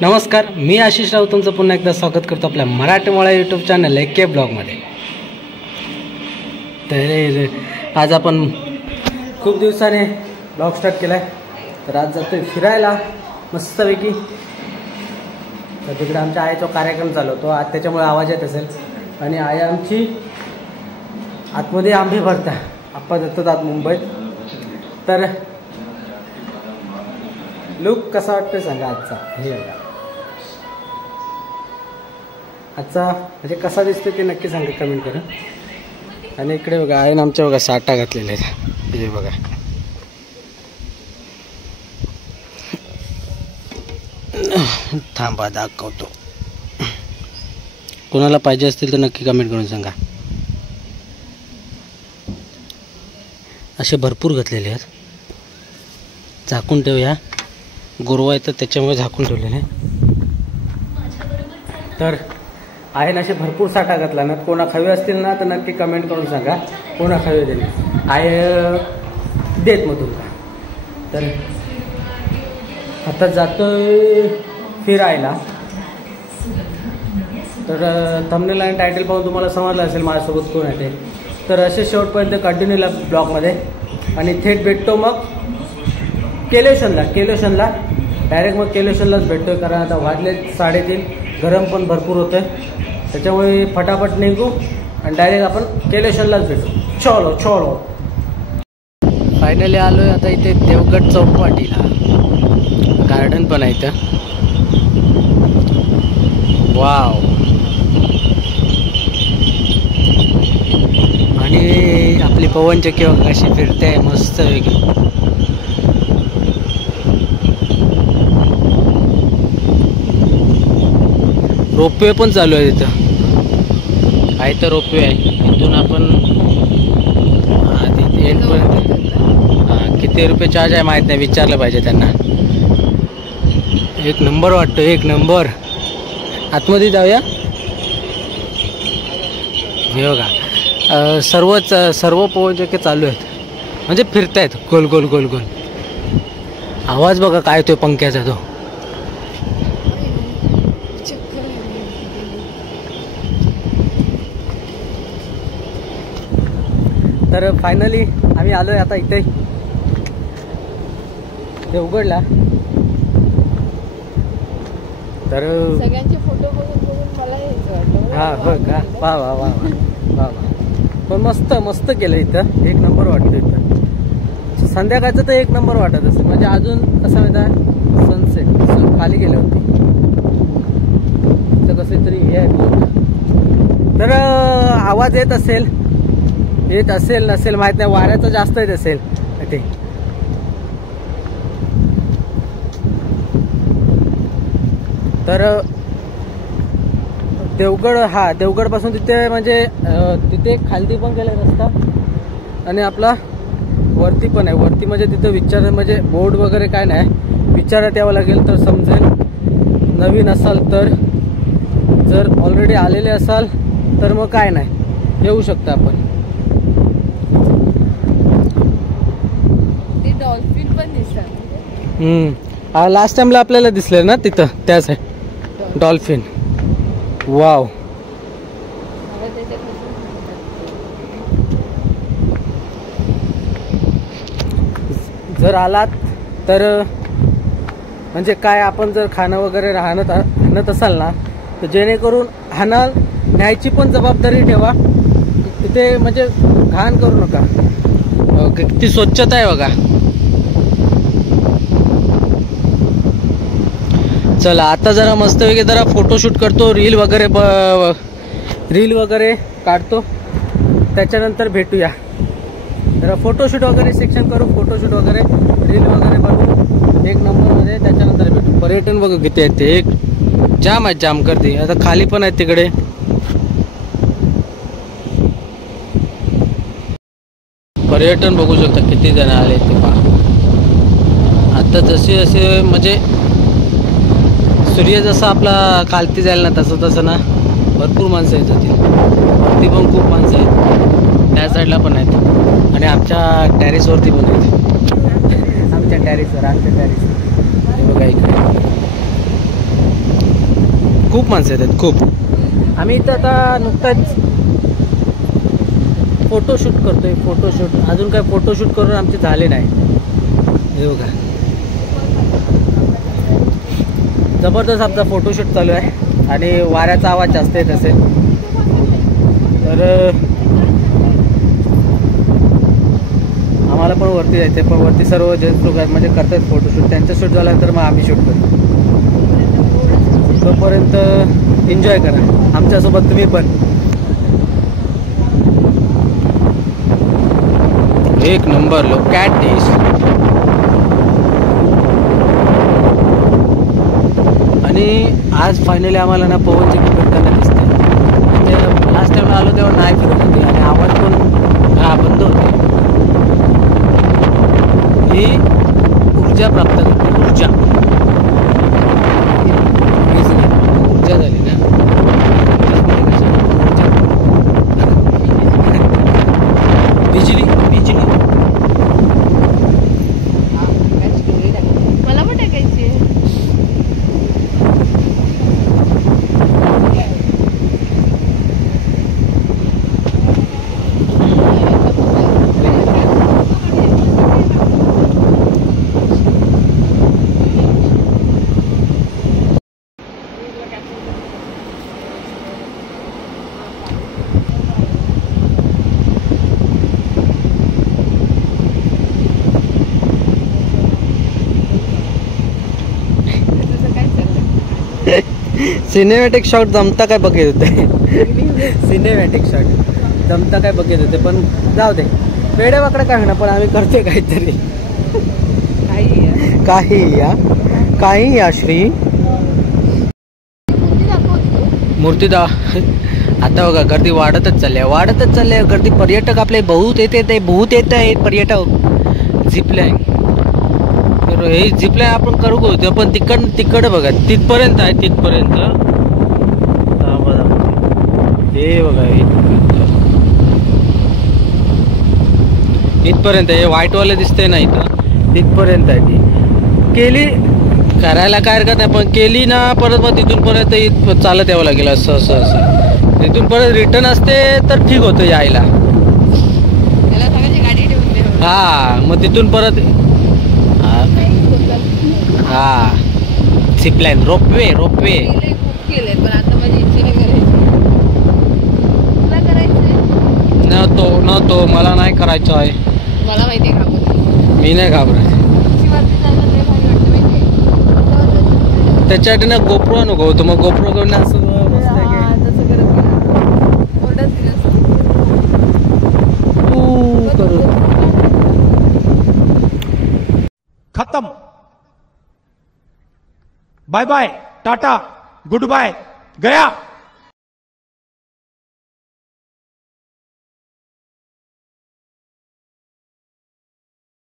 नमस्कार, मी आशिष राऊत तुमचं पुन्हा एकदा स्वागत करतो आपल्या मराठमोळा यूट्यूब चॅनल के ब्लॉगमध्ये. तर आज आपण खूप दिवसाने ब्लॉग स्टार्ट केला आहे. तर आज जातोय फिरायला मस्तपैकी. तर तिकडे आमच्या आईचा कार्यक्रम चालू होतो आज, त्याच्यामुळे आवाज येत असेल. आणि आई आमची आतमध्ये आंबे भरता आप्पा जातात आत मुंबईत. तर लुक कसा वाटतोय सांगा आजचा. हे आजचा म्हणजे कसा दिसतोय ते नक्की सांगा कमेंट करा. आणि इकडे बघा आहे ना आमच्या बघा साठा घातलेले आहेत. हे बघा थांबा दाखवतो. कोणाला पाहिजे असतील तर नक्की कमेंट करून सांगा. असे भरपूर घातलेले आहेत. झाकून ठेवूया, गोरवा आहे तर त्याच्यामुळे झाकून ठेवलेले. तर आहे ना असे भरपूर साठा घातला ना. कोणा खावी असतील ना तर नक्की कमेंट करून सांगा कोणा खावी दिली आहे देत मग तुमका. तर आता जातोय फिरायला. तर थंबनेल आणि टायटल पाहून तुम्हाला समजलं असेल माझ्यासोबत कोण आहे ते. तर असे शेवटपर्यंत कंटिन्यू ब्लॉगमध्ये. आणि थेट भेटतो मग केलेशनला डायरेक्ट. मग केलेशनलाच भेटतोय कारण आता वाजले 3:30. गरम पण भरपूर होतं त्याच्यामुळे फटाफट निघू आणि डायरेक्ट आपण केलेशनलाच भेटू. चलो फायनली आलोय आता इथे देवगड चौपाटीला. गार्डन पण आहे इथं. वाव. आणि आपली पवनचक्की कशी फिरते मस्त वेगळी. रोपवे पण चालू आहे तिथं. आहे तर रोपवे आहे. इथून आपण तिथे एंडपर्यंत किती रुपये चार्ज आहे माहीत नाही, विचारलं पाहिजे त्यांना. एक नंबर वाटतो, एक नंबर. आतमध्ये जाऊया. हे बघा सर्व पवनचक्की चालू आहेत म्हणजे फिरतायत गोल गोल गोल गोल. आवाज बघा काय तो पंख्याचा तो. तर फायनली आम्ही आलोय आता इथे देवगडला. तर सगळ्यांचे फोटो बघून मला हेच वाटलं. हा बघा वा वा वा वा वा. पण मस्त केलं इथं. एक नंबर वाटतं इथं. संध्याकाळचं तर एक नंबर वाटत असेल. म्हणजे अजून कसं माहिती सनसेट खाली गेले होते तर कसे तरी हे आहे. तर आवाज येत असेल नसेल माहित नाही. वाऱ्याचा जास्त येत असेल ते. तर देवगड पासून तिथे म्हणजे तिथे खालती पण गेला रस्ता आणि आपला वरती पण आहे. वरती म्हणजे तिथं म्हणजे बोर्ड वगैरे काय नाही, विचारत यावं लागेल तर समजेल. नवीन असाल तर, जर ऑलरेडी आलेले असाल तर मग काय नाही येऊ शकतं आपण. डॉल्फिन पण दिसतात. लास्ट टाइमला आपल्याला दिसले ना तिथं त्याच आहे डॉल्फिन. वाव. जर आलात तर म्हणजे काय आपण जर खाणं वगैरे आणत असाल ना तर जेणेकरून न्यायची पण जबाबदारी ठेवा. तिथे म्हणजे घाण करू नका. किती स्वच्छता आहे बघा. चला आता जरा मस्तपैकी जरा फोटोशूट करतो. रील वगैरे काढतो. त्याच्यानंतर भेटूया. जरा फोटोशूट वगैरे सेक्शन करू. फोटोशूट वगैरे रील वगैरे बनवू एक नंबरमध्ये. त्याच्यानंतर भेटू. पर्यटन बघू किती आहेत ते. एक जाम आहेत, जाम करते. आता खाली पण आहेत तिकडे. पर्यटन बघू शकता किती जण आले ते पहा. आता जसे म्हणजे सूर्य जसा आपला खालती जाईल ना तसं ना भरपूर माणसं येत होती. वरती पण खूप माणसं आहेत. त्या साईडला पण आहेत आणि आमच्या टॅरिसवरती पण आहेत. आमच्या टॅरिसवर बघा इकडे खूप माणसं येतात खूप. आम्ही इथं आता नुकताच फोटोशूट करतोय. फोटोशूट अजून काय फोटोशूट करून आमचे झाले नाही. हे बघा जबरदस्त आमचा फोटोशूट चालू आहे आणि वाऱ्याचा आवाज जास्त येत असेल तर आम्हाला पण वरती जायचं आहे. पण वरती सर्व जे लोक म्हणजे करतात फोटोशूट त्यांचं शूट झाल्यानंतर मग आम्ही शूट करतो. तोपर्यंत एन्जॉय करा आमच्यासोबत तुम्ही पण. एक नंबर लोक कॅट डिश. आणि आज फायनली आम्हाला ना पवनची फिरताना दिसते. म्हणजे लास्ट टाइम आलो तेव्हा नाही फिरत होती आणि आवाज पण बंद होते. ही ऊर्जा प्राप्त करते. ऊर्जा झाली ना. बिजली बिजली मला पण टाकायची. सिनेमॅटिक शॉट जमता काय बघत होते. सिनेमॅटिक शॉट जमता काय बघत होते पण जाऊ दे. वेडे वाकडे काय होणार पण आम्ही करते काहीतरी. काही या श्री मूर्ती दा. आता बघा गर्दी वाढतच चालली गर्दी. पर्यटक आपले बहुत येत आहेत पर्यटक. झिपलाईन तर हे झिपलाईन आपण करू होतो पण तिकडं बघा तिथपर्यंत आहे. तिथपर्यंत हे बघा इथपर्यंत हे व्हाईटवाले दिसते ना इथं तिथपर्यंत आहे. ती केली करायला काय हरकत नाही पण केली ना परत मग तिथून परत चालत यावं लागेल. असं तिथून परत रिटर्न असते तर ठीक होतं यायला. हा मग तिथून परत हा झिपलाईन रोपवे पण आता माझी इच्छा नाही करायची. तुला करायचंय न तो मला नाही करायचं आहे. मला माहिती आहे घाबरत. मी नाही घाबरत. त्याच्यासाठी ना गोप्रो नको होतो. मग गोप्रो करून असं खत्म. Bye bye tata goodbye गया.